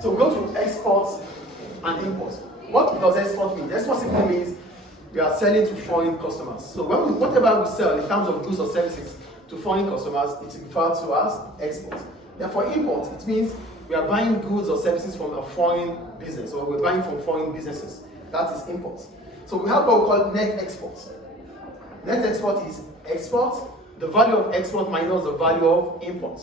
So we go to exports and imports. What does export mean? Export simply means we are selling to foreign customers. So whatever we sell in terms of goods or services to foreign customers, it is referred to as export. Therefore, import, it means we are buying goods or services from a foreign business, or we're buying from foreign businesses. That is import. So we have what we call net export. Net export is export, the value of export minus the value of import.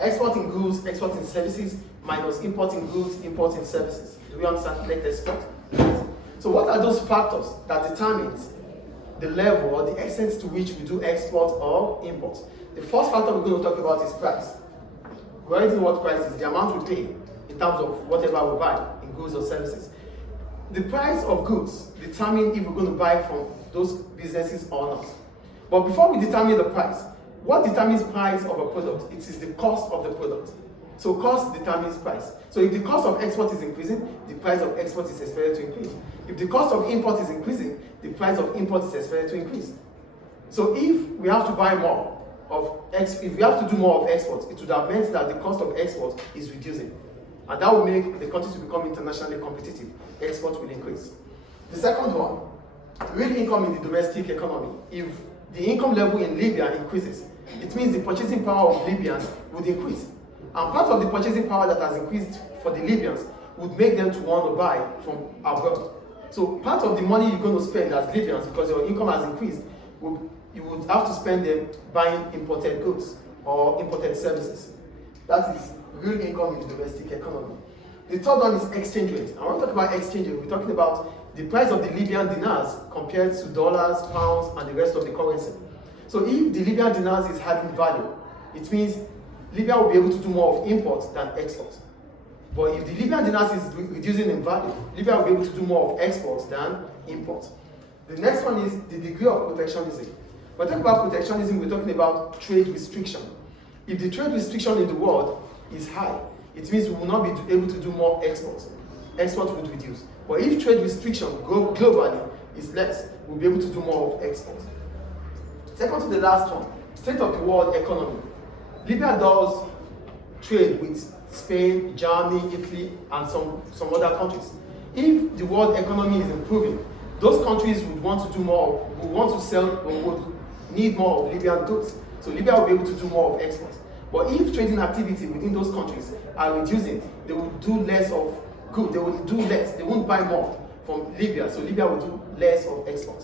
Exporting goods, exporting services, minus importing goods, importing services. Do we understand net export? So what are those factors that determines the level or the extent to which we do export or import? The first factor we're going to talk about is price. We already know what price is, the amount we pay in terms of whatever we buy in goods or services. The price of goods determines if we're going to buy from those businesses or not. But before we determine the price, what determines price of a product? It is the cost of the product. So cost determines price. So if the cost of export is increasing, the price of export is expected to increase. If the cost of import is increasing, the price of import is expected to increase. So if we have to buy more if we have to do more of export, it would have meant that the cost of export is reducing. And that will make the country to become internationally competitive. Export will increase. The second one, real income in the domestic economy. If the income level in Libya increases, it means the purchasing power of Libyans would increase. And part of the purchasing power that has increased for the Libyans would make them to want to buy from abroad. So part of the money you're going to spend as Libyans, because your income has increased, you would have to spend them buying imported goods or imported services. That is real income in the domestic economy. The third one is exchange rate. And when we talk about exchange rate, we're talking about the price of the Libyan dinars compared to dollars, pounds, and the rest of the currency. So if the Libyan dinars is having value, it means Libya will be able to do more of import than export. But if the Libyan dinars is reducing in value, Libya will be able to do more of export than import. The next one is the degree of protectionism. When we talk about protectionism, we're talking about trade restriction. If the trade restriction in the world is high, it means we will not be able to do more export. Export would reduce. But if trade restriction globally is less, we'll be able to do more of export. Second to the last one, state of the world economy. Libya does trade with Spain, Germany, Italy, and some other countries. If the world economy is improving, those countries would want to do more, would want to sell, or would need more of Libyan goods. So Libya will be able to do more of export. But if trading activity within those countries are reducing, they will do less of good, they will do less, they won't buy more from Libya, so Libya will do less of export.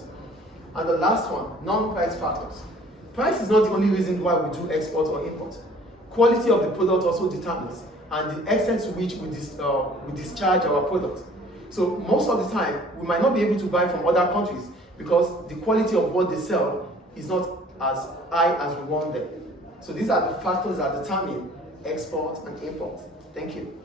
And the last one, non-price factors. Price is not the only reason why we do export or import. Quality of the product also determines, and the extent to which we discharge our product. So most of the time, we might not be able to buy from other countries because the quality of what they sell is not as high as we want them. So these are the factors that determine export and import. Thank you.